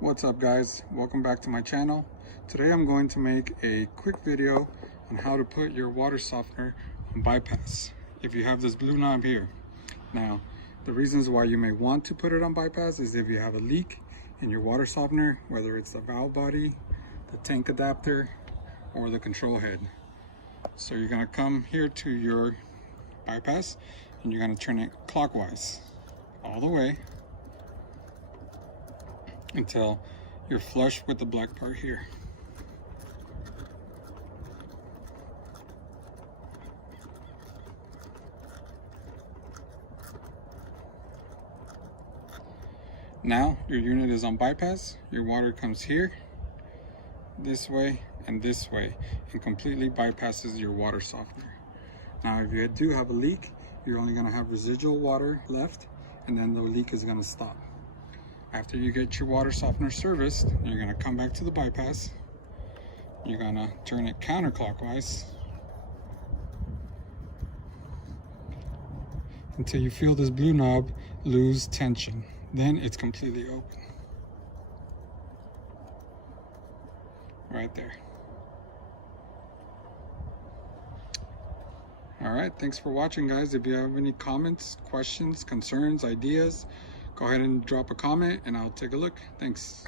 What's up guys, welcome back to my channel. Today I'm going to make a quick video on how to put your water softener on bypass if you have this blue knob here. Now the reasons why you may want to put it on bypass is if you have a leak in your water softener, whether it's the valve body, the tank adapter, or the control head. So you're going to come here to your bypass and you're going to turn it clockwise all the way until you're flush with the black part here. Now your unit is on bypass. Your water comes here, this way and this way, and completely bypasses your water softener. Now if you do have a leak, you're only going to have residual water left, and then the leak is going to stop. After you get your water softener serviced, you're going to come back to the bypass. You're going to turn it counterclockwise until you feel this blue knob lose tension. Then it's completely open. Right there. Alright, thanks for watching guys. If you have any comments, questions, concerns, ideas, go ahead and drop a comment and I'll take a look. Thanks.